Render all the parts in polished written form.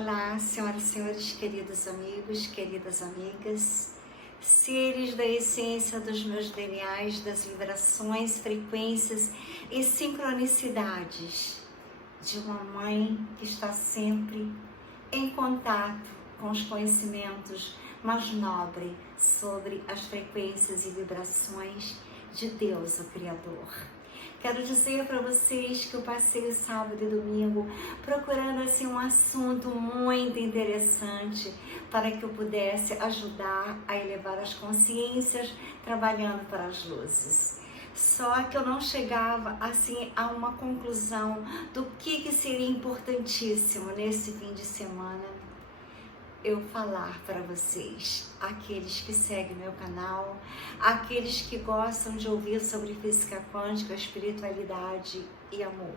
Olá, senhoras e senhores, queridos amigos, queridas amigas, seres da essência dos meus DNAs, das vibrações, frequências e sincronicidades de uma mãe que está sempre em contato com os conhecimentos mais nobres sobre as frequências e vibrações de Deus, o Criador. Quero dizer para vocês que eu passei o sábado e domingo procurando assim um assunto muito interessante para que eu pudesse ajudar a elevar as consciências trabalhando para as luzes. Só que eu não chegava assim a uma conclusão do que seria importantíssimo nesse fim de semana eu falar para vocês, aqueles que seguem meu canal, aqueles que gostam de ouvir sobre física quântica, espiritualidade e amor,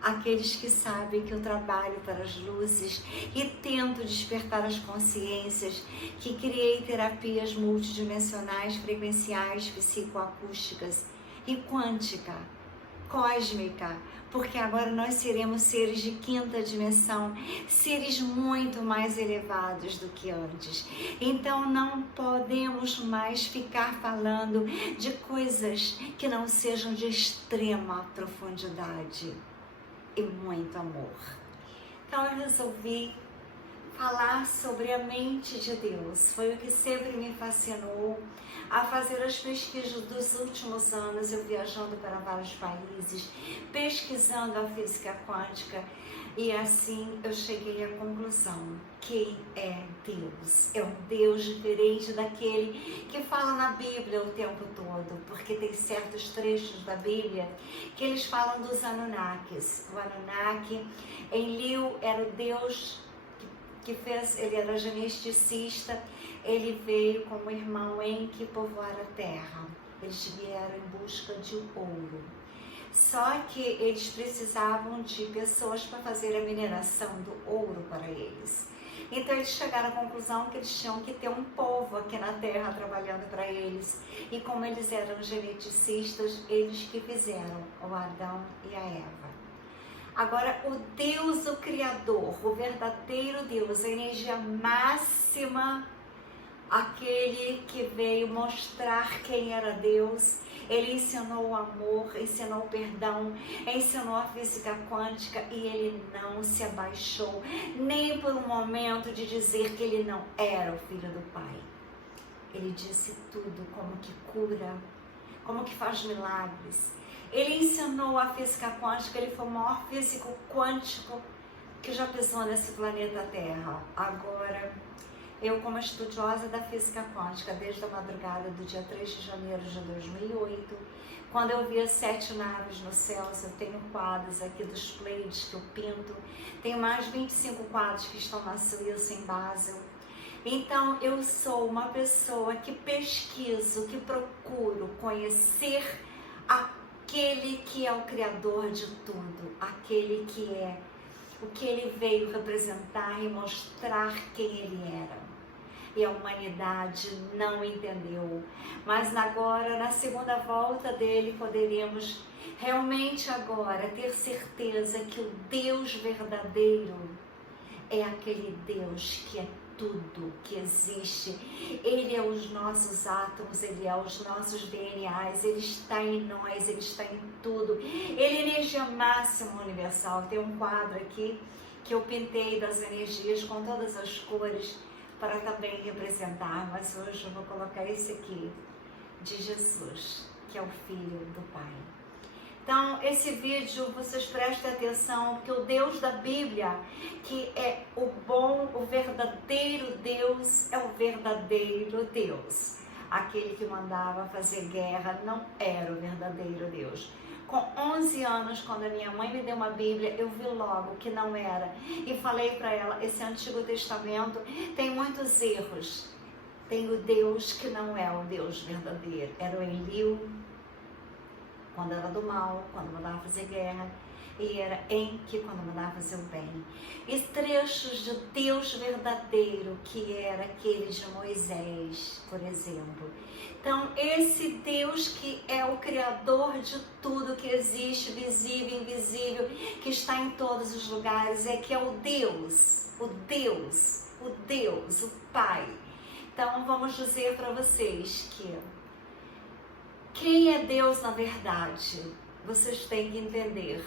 aqueles que sabem que eu trabalho para as luzes e tento despertar as consciências, que criei terapias multidimensionais, frequenciais, psicoacústicas e quântica, cósmica, porque agora nós seremos seres de quinta dimensão, seres muito mais elevados do que antes. Então não podemos mais ficar falando de coisas que não sejam de extrema profundidade e muito amor. Então eu resolvi falar sobre a mente de Deus. Foi o que sempre me fascinou a fazer as pesquisas dos últimos anos, eu viajando para vários países, pesquisando a física quântica, e assim eu cheguei à conclusão: quem é Deus? É um Deus diferente daquele que fala na Bíblia o tempo todo, porque tem certos trechos da Bíblia que eles falam dos Anunnakis. O Anunnaki, em Liu, era o Deus que fez, ele era geneticista, ele veio como irmão em que povoar a terra. Eles vieram em busca de ouro. Só que eles precisavam de pessoas para fazer a mineração do ouro para eles. Então eles chegaram à conclusão que eles tinham que ter um povo aqui na terra trabalhando para eles. E como eles eram geneticistas, eles que fizeram o Adão e a Eva. Agora, o Deus, o Criador, o verdadeiro Deus, a energia máxima, aquele que veio mostrar quem era Deus, ele ensinou o amor, ensinou o perdão, ensinou a física quântica e ele não se abaixou, nem por um momento de dizer que ele não era o Filho do Pai. Ele disse tudo, como que cura, como que faz milagres. Ele ensinou a física quântica, ele foi o maior físico quântico que já pisou nesse planeta Terra. Agora, eu como estudiosa da física quântica, desde a madrugada do dia 3 de janeiro de 2008, quando eu vi as 7 naves no céu, eu tenho quadros aqui dos Pleiades que eu pinto, tenho mais de 25 quadros que estão na Suíça, em Basel. Então, eu sou uma pessoa que pesquiso, que procuro conhecer aquele que é o Criador de tudo, aquele que é o que ele veio representar e mostrar quem ele era. E a humanidade não entendeu. Mas agora, na segunda volta dele, poderíamos realmente agora ter certeza que o Deus verdadeiro é aquele Deus que é tudo que existe. Ele é os nossos átomos, ele é os nossos DNAs, ele está em nós, ele está em tudo. Ele é energia máxima universal. Tem um quadro aqui que eu pintei das energias com todas as cores para também representar, mas hoje eu vou colocar esse aqui, de Jesus, que é o Filho do Pai. Então, esse vídeo, vocês prestem atenção, porque o Deus da Bíblia, que é o bom, o verdadeiro Deus, é o verdadeiro Deus. Aquele que mandava fazer guerra não era o verdadeiro Deus. Com 11 anos, quando a minha mãe me deu uma Bíblia, eu vi logo que não era. E falei para ela, esse Antigo Testamento tem muitos erros. Tem o Deus que não é o Deus verdadeiro. Era o Enlil, quando era do mal, quando mandava fazer guerra, e era Enki, quando mandava fazer o bem. E trechos de Deus verdadeiro, que era aquele de Moisés, por exemplo. Então, esse Deus que é o Criador de tudo que existe, visível e invisível, que está em todos os lugares, é que é o Deus o Deus, o Pai. Então vamos dizer para vocês que quem é Deus na verdade, vocês têm que entender.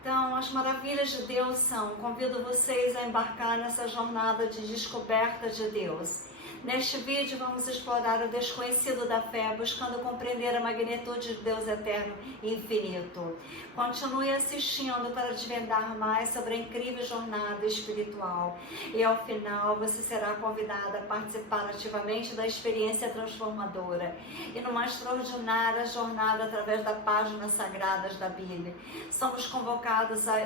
Então, as maravilhas de Deus são, convido vocês a embarcar nessa jornada de descoberta de Deus. Neste vídeo vamos explorar o desconhecido da fé, buscando compreender a magnitude de Deus eterno e infinito. Continue assistindo para desvendar mais sobre a incrível jornada espiritual. E ao final você será convidada a participar ativamente da experiência transformadora e numa extraordinária jornada através das páginas sagradas da Bíblia. Somos convocados a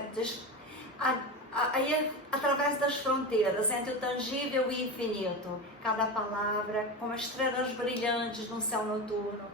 ir através das fronteiras entre o tangível e o infinito. Cada palavra, como estrelas brilhantes no céu noturno,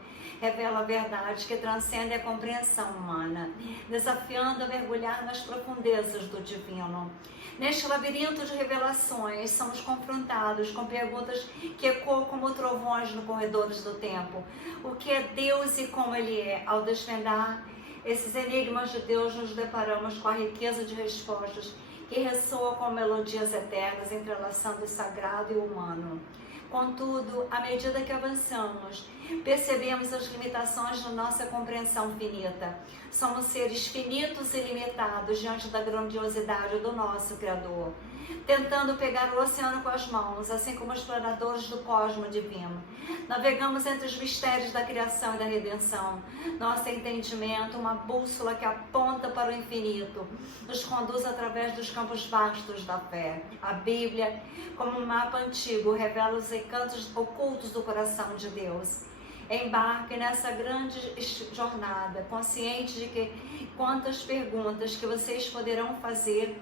revela a verdade que transcende a compreensão humana, desafiando a mergulhar nas profundezas do divino. Neste labirinto de revelações, somos confrontados com perguntas que ecoam como trovões nos corredores do tempo. O que é Deus e como Ele é? Ao desvendar esses enigmas de Deus, nos deparamos com a riqueza de respostas que ressoa com melodias eternas, entrelaçando o sagrado e o humano. Contudo, à medida que avançamos, percebemos as limitações da nossa compreensão finita. Somos seres finitos e limitados diante da grandiosidade do nosso Criador, tentando pegar o oceano com as mãos, assim como exploradores do cosmos divino. Navegamos entre os mistérios da criação e da redenção. Nosso entendimento, uma bússola que aponta para o infinito, nos conduz através dos campos vastos da fé. A Bíblia, como um mapa antigo, revela os encantos ocultos do coração de Deus. Embarque nessa grande jornada, consciente de que quantas perguntas que vocês poderão fazer,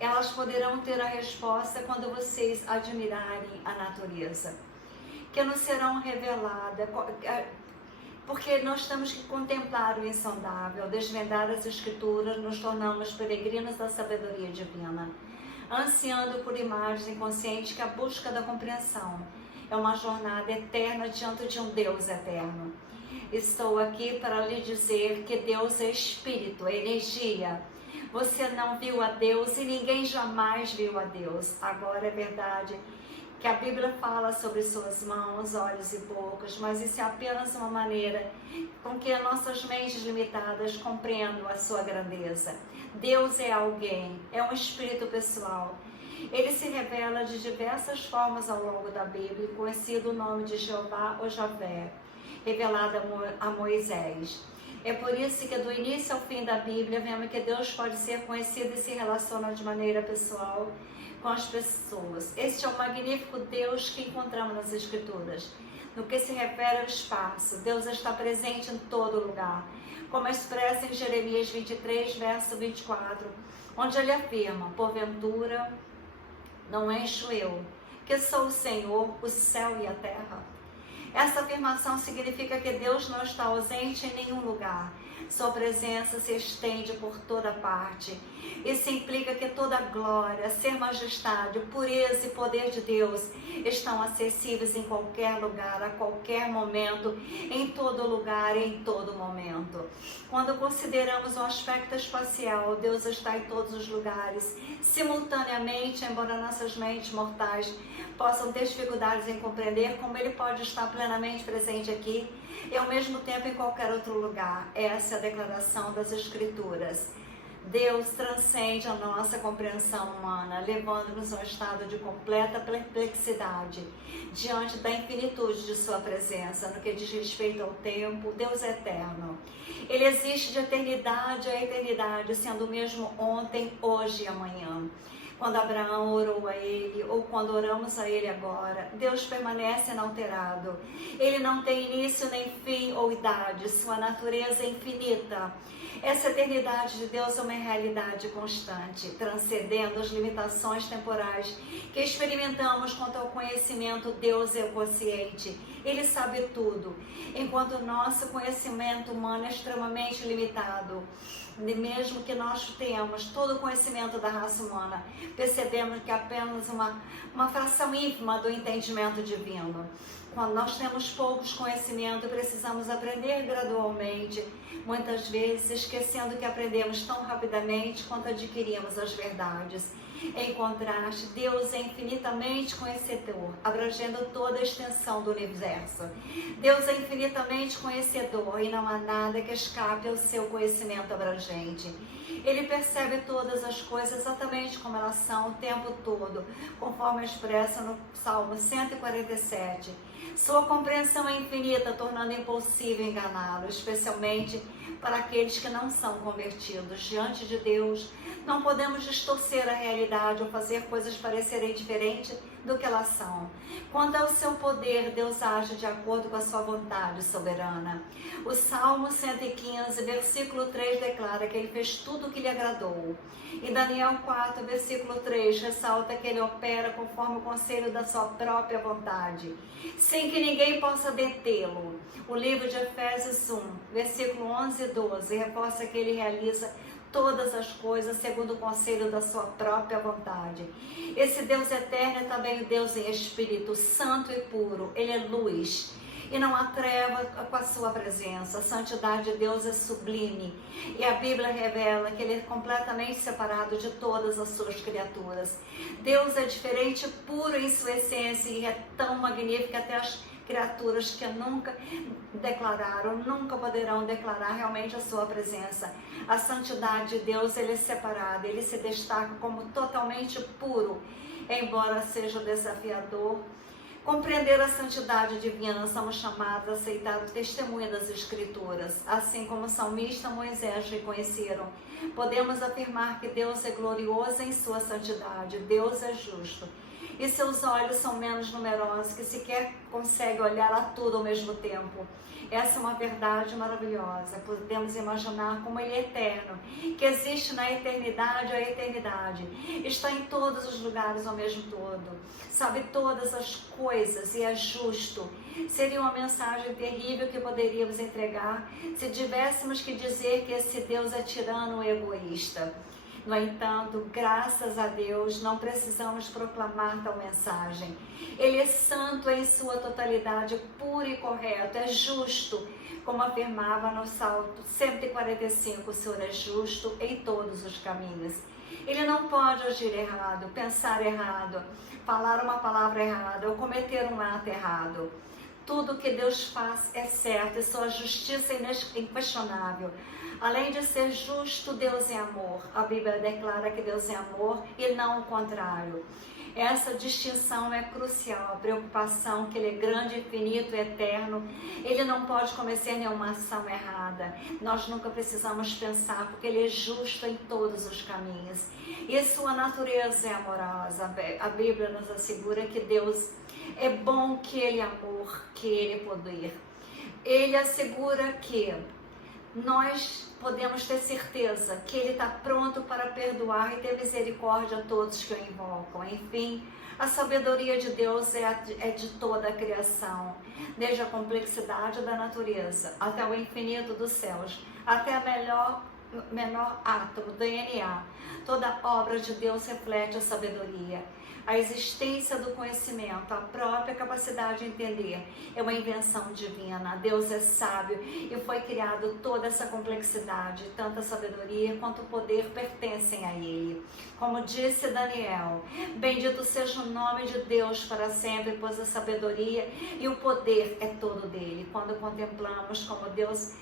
elas poderão ter a resposta quando vocês admirarem a natureza, que nos serão reveladas, porque nós temos que contemplar o insondável, desvendar as escrituras, nos tornamos peregrinos da sabedoria divina, ansiando por imagens inconscientes que a busca da compreensão é uma jornada eterna diante de um Deus eterno. Estou aqui para lhe dizer que Deus é espírito, é energia. Você não viu a Deus e ninguém jamais viu a Deus. Agora é verdade que a Bíblia fala sobre suas mãos, olhos e bocas, mas isso é apenas uma maneira com que as nossas mentes limitadas compreendam a sua grandeza. Deus é alguém, é um espírito pessoal. Ele se revela de diversas formas ao longo da Bíblia, conhecido o nome de Jeová ou Javé, revelado a Moisés. É por isso que do início ao fim da Bíblia, vemos que Deus pode ser conhecido e se relaciona de maneira pessoal com as pessoas. Este é o magnífico Deus que encontramos nas Escrituras. No que se refere ao espaço, Deus está presente em todo lugar, como expressa em Jeremias 23, verso 24, onde ele afirma: porventura não encho eu, que sou o Senhor, o céu e a terra. Essa afirmação significa que Deus não está ausente em nenhum lugar. Sua presença se estende por toda parte. Isso implica que toda a glória, ser majestade, pureza e poder de Deus estão acessíveis em qualquer lugar, a qualquer momento, em todo lugar, em todo momento. Quando consideramos o aspecto espacial, Deus está em todos os lugares, simultaneamente, embora nossas mentes mortais possam ter dificuldades em compreender como Ele pode estar plenamente presente aqui e ao mesmo tempo em qualquer outro lugar. Essa é a declaração das Escrituras. Deus transcende a nossa compreensão humana, levando-nos a um estado de completa perplexidade diante da infinitude de sua presença. No que diz respeito ao tempo, Deus é eterno. Ele existe de eternidade a eternidade, sendo o mesmo ontem, hoje e amanhã. Quando Abraão orou a Ele, ou quando oramos a Ele agora, Deus permanece inalterado. Ele não tem início nem fim ou idade, sua natureza é infinita. Essa eternidade de Deus é uma realidade constante, transcendendo as limitações temporais que experimentamos quanto ao conhecimento. Deus é consciente, Ele sabe tudo, enquanto o nosso conhecimento humano é extremamente limitado. Mesmo que nós tenhamos todo o conhecimento da raça humana, percebemos que é apenas uma fração ínfima do entendimento divino. Quando nós temos poucos conhecimentos, precisamos aprender gradualmente muitas vezes esquecendo que aprendemos tão rapidamente quanto adquirimos as verdades. Em contraste, Deus é infinitamente conhecedor, abrangendo toda a extensão do universo. Deus é infinitamente conhecedor e não há nada que escape ao seu conhecimento abrangente. Ele percebe todas as coisas exatamente como elas são o tempo todo, conforme expressa no Salmo 147. Sua compreensão é infinita, tornando impossível enganá-lo, especialmente para aqueles que não são convertidos. Diante de Deus, não podemos distorcer a realidade ou fazer coisas parecerem diferentes do que elas são. Quanto ao seu poder, Deus age de acordo com a sua vontade soberana. O Salmo 115, versículo 3 declara que ele fez tudo o que lhe agradou. E Daniel 4, versículo 3 ressalta que ele opera conforme o conselho da sua própria vontade, sem que ninguém possa detê-lo. O livro de Efésios 1, versículo 11 e 12 reforça que ele realiza todas as coisas segundo o conselho da sua própria vontade. Esse Deus eterno é também o Deus em espírito santo e puro. Ele é luz e não há treva com a sua presença. A santidade de Deus é sublime e a Bíblia revela que ele é completamente separado de todas as suas criaturas. Deus é diferente, puro em sua essência e é tão magnífico até as criaturas que nunca declararam, nunca poderão declarar realmente a sua presença. A santidade de Deus, ele é separado, ele se destaca como totalmente puro, embora seja desafiador. Compreender a santidade divina, nós somos chamados a aceitar o testemunho das Escrituras, assim como o salmista Moisés reconheceram. Podemos afirmar que Deus é glorioso em sua santidade, Deus é justo. E seus olhos são menos numerosos, que sequer consegue olhar a tudo ao mesmo tempo. Essa é uma verdade maravilhosa. Podemos imaginar como ele é eterno, que existe na eternidade a eternidade. Está em todos os lugares ao mesmo todo. Sabe todas as coisas e é justo. Seria uma mensagem terrível que poderíamos entregar se tivéssemos que dizer que esse Deus é tirano e egoísta. No entanto, graças a Deus, não precisamos proclamar tal mensagem. Ele é santo em sua totalidade, puro e correto, é justo, como afirmava no Salmo 145, o Senhor é justo em todos os caminhos. Ele não pode agir errado, pensar errado, falar uma palavra errada ou cometer um ato errado. Tudo que Deus faz é certo e sua justiça é inquestionável. Além de ser justo, Deus é amor. A Bíblia declara que Deus é amor e não o contrário. Essa distinção é crucial, a preocupação que Ele é grande, infinito e eterno. Ele não pode cometer nenhuma ação errada. Nós nunca precisamos pensar, porque Ele é justo em todos os caminhos. E sua natureza é amorosa. A Bíblia nos assegura que Deus é bom, que Ele é amor, que Ele é poder. Ele assegura que nós podemos ter certeza que Ele está pronto para perdoar e ter misericórdia a todos que o invocam. Enfim, a sabedoria de Deus é de toda a criação, desde a complexidade da natureza até o infinito dos céus, até a menor átomo, DNA. Toda obra de Deus reflete a sabedoria. A existência do conhecimento, a própria capacidade de entender, é uma invenção divina. Deus é sábio e foi criado toda essa complexidade, tanto a sabedoria quanto o poder pertencem a Ele. Como disse Daniel, bendito seja o nome de Deus para sempre, pois a sabedoria e o poder é todo dele. Quando contemplamos como Deus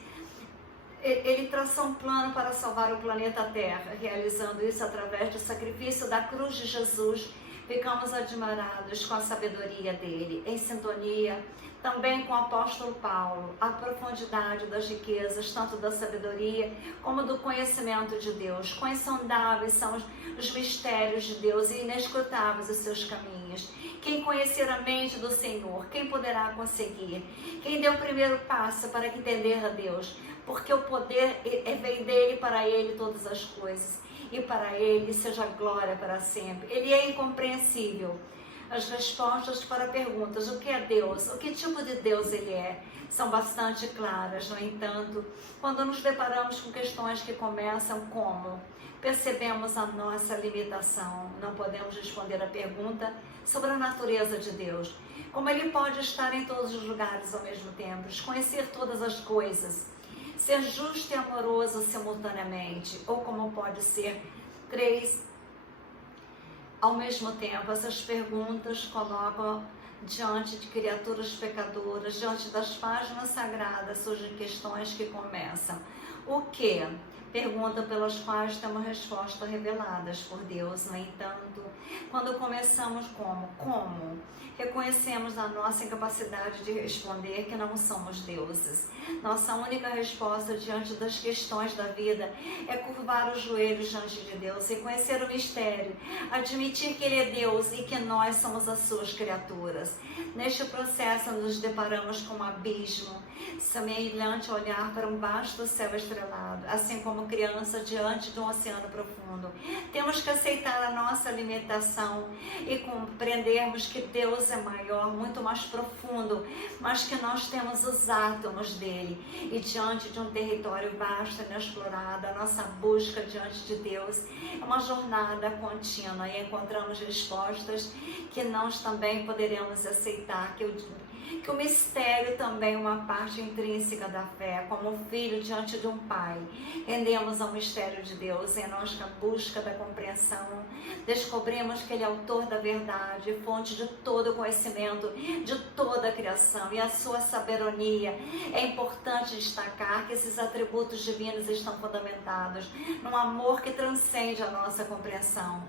Ele traçou um plano para salvar o planeta Terra, realizando isso através do sacrifício da cruz de Jesus. Ficamos admirados com a sabedoria dele, em sintonia também com o apóstolo Paulo, a profundidade das riquezas, tanto da sabedoria como do conhecimento de Deus. Quão insondáveis são os mistérios de Deus e inescrutáveis os seus caminhos. Quem conhecer a mente do Senhor, quem poderá conseguir? Quem deu o primeiro passo para entender a Deus? Porque o poder vem dele, para ele todas as coisas. E para ele seja glória para sempre. Ele é incompreensível. As respostas para perguntas, o que é Deus? O que tipo de Deus ele é? São bastante claras. No entanto, quando nos deparamos com questões que começam como, percebemos a nossa limitação. Não podemos responder a pergunta sobre a natureza de Deus. Como ele pode estar em todos os lugares ao mesmo tempo, conhecer todas as coisas. ser justo e amoroso simultaneamente, ou como pode ser 3 ao mesmo tempo? Essas perguntas colocam diante de criaturas pecadoras, diante das páginas sagradas, surgem questões que começam: o que? Pergunta pelas quais temos respostas reveladas por Deus. No entanto, quando começamos como? Reconhecemos a nossa incapacidade de responder que não somos deuses. Nossa única resposta diante das questões da vida é curvar os joelhos diante de Deus, reconhecer o mistério, admitir que Ele é Deus e que nós somos as suas criaturas. Neste processo nos deparamos com um abismo, semelhante a olhar para um vasto céu estrelado, assim como criança diante de um oceano profundo. Temos que aceitar a nossa limitação e compreendermos que Deus é maior, muito mais profundo, mas que nós temos os átomos dele. E diante de um território vasto e inexplorado, a nossa busca diante de Deus é uma jornada contínua e encontramos respostas que nós também poderemos aceitar, que o mistério também é uma parte intrínseca da fé. Como filho diante de um pai, rendemos ao mistério de Deus. Em nossa busca da compreensão, descobrimos que Ele é autor da verdade, fonte de todo conhecimento, de toda a criação, e a sua sabedoria. É importante destacar que esses atributos divinos estão fundamentados num amor que transcende a nossa compreensão.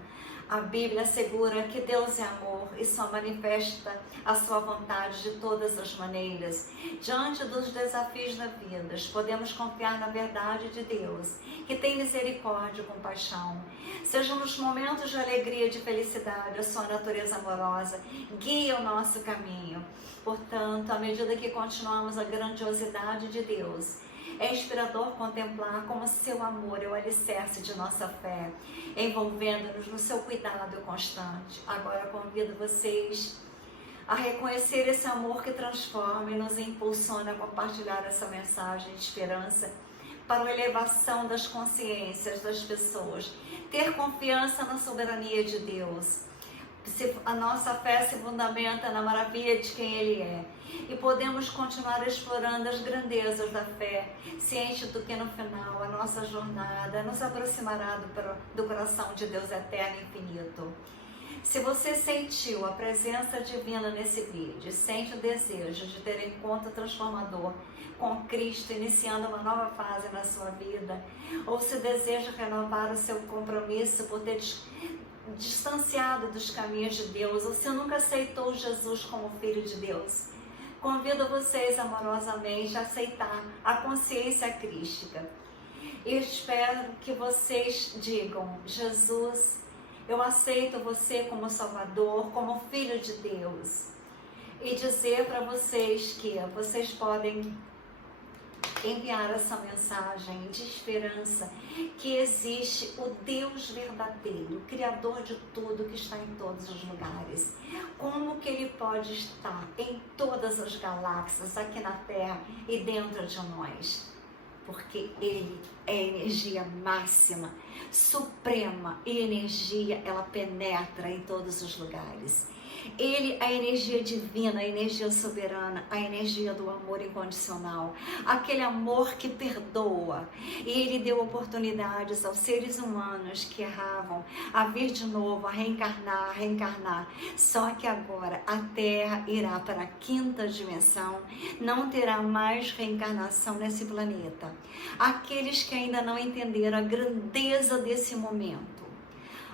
A Bíblia assegura que Deus é amor e só manifesta a sua vontade de todas as maneiras. Diante dos desafios da vida, podemos confiar na verdade de Deus, que tem misericórdia e compaixão. Seja nos momentos de alegria e de felicidade, a sua natureza amorosa guia o nosso caminho. Portanto, à medida que continuamos a grandiosidade de Deus, é inspirador contemplar como seu amor é o alicerce de nossa fé, envolvendo-nos no seu cuidado constante. Agora convido vocês a reconhecer esse amor que transforma e nos impulsiona a compartilhar essa mensagem de esperança para a elevação das consciências das pessoas. Ter confiança na soberania de Deus. A nossa fé se fundamenta na maravilha de quem Ele é. E podemos continuar explorando as grandezas da fé, ciente do que no final a nossa jornada nos aproximará do coração de Deus eterno e infinito. Se você sentiu a presença divina nesse vídeo, sente o desejo de ter um encontro transformador com Cristo, iniciando uma nova fase na sua vida, ou se deseja renovar o seu compromisso por ter distanciado dos caminhos de Deus, ou se nunca aceitou Jesus como Filho de Deus, convido vocês amorosamente a aceitar a consciência crística. Eu espero que vocês digam: Jesus, eu aceito você como Salvador, como Filho de Deus. E dizer para vocês que vocês podem enviar essa mensagem de esperança, que existe o Deus verdadeiro, o Criador de tudo, que está em todos os lugares. Como que Ele pode estar em todas as galáxias, aqui na Terra e dentro de nós? Porque Ele é energia máxima, suprema, e energia, ela penetra em todos os lugares. Ele, a energia divina, a energia soberana, a energia do amor incondicional, aquele amor que perdoa. E Ele deu oportunidades aos seres humanos que erravam a vir de novo, a reencarnar. Só que agora a Terra irá para a 5ª dimensão, não terá mais reencarnação nesse planeta. Aqueles que ainda não entenderam a grandeza desse momento,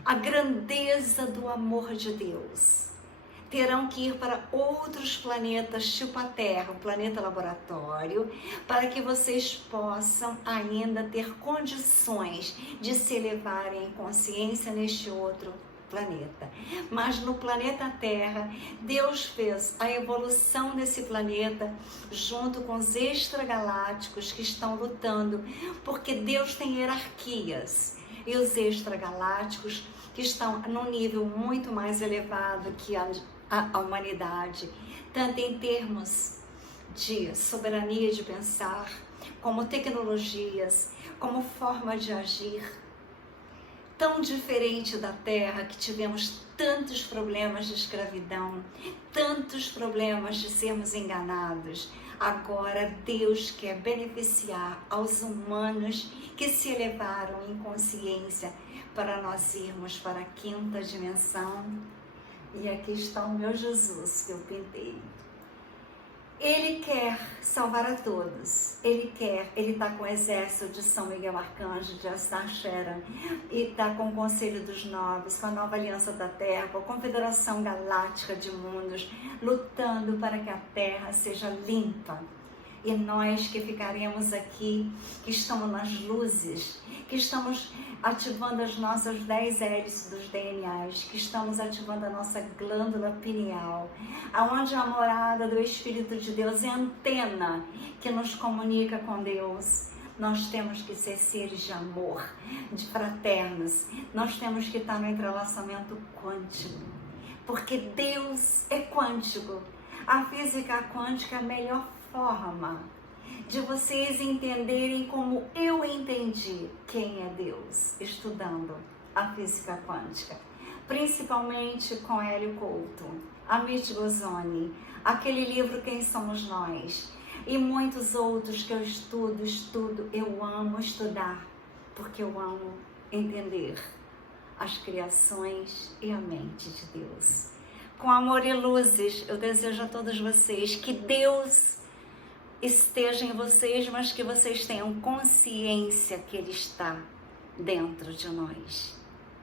a grandeza do amor de Deus, terão que ir para outros planetas, tipo a Terra, um planeta laboratório, para que vocês possam ainda ter condições de se elevarem em consciência neste outro planeta. Mas no planeta Terra, Deus fez a evolução desse planeta junto com os extragalácticos que estão lutando, porque Deus tem hierarquias, e os extragalácticos que estão num nível muito mais elevado que a humanidade, tanto em termos de soberania de pensar, como tecnologias, como forma de agir, tão diferente da Terra, que tivemos tantos problemas de escravidão, tantos problemas de sermos enganados. Agora Deus quer beneficiar aos humanos que se elevaram em consciência para nós irmos para a quinta dimensão. E aqui está o meu Jesus que eu pintei. Ele quer salvar a todos. Ele está com o exército de São Miguel Arcanjo, de Astar Sharon, e está com o Conselho dos Nobres, com a Nova Aliança da Terra, com a Confederação Galáctica de Mundos, lutando para que a Terra seja limpa. E nós que ficaremos aqui, que estamos nas luzes, que estamos ativando as nossas 10 hélices dos DNAs, que estamos ativando a nossa glândula pineal, aonde a morada do Espírito de Deus é a antena que nos comunica com Deus. Nós temos que ser seres de amor, de fraternos. Nós temos que estar no entrelaçamento quântico, porque Deus é quântico. A física quântica é a melhor forma de vocês entenderem como eu entendi quem é Deus, estudando a física quântica, principalmente com Hélio Couto, Amit Goswami, aquele livro Quem Somos Nós, e muitos outros que eu estudo, eu amo estudar, porque eu amo entender as criações e a mente de Deus. Com amor e luzes, eu desejo a todos vocês que Deus esteja em vocês, mas que vocês tenham consciência que Ele está dentro de nós.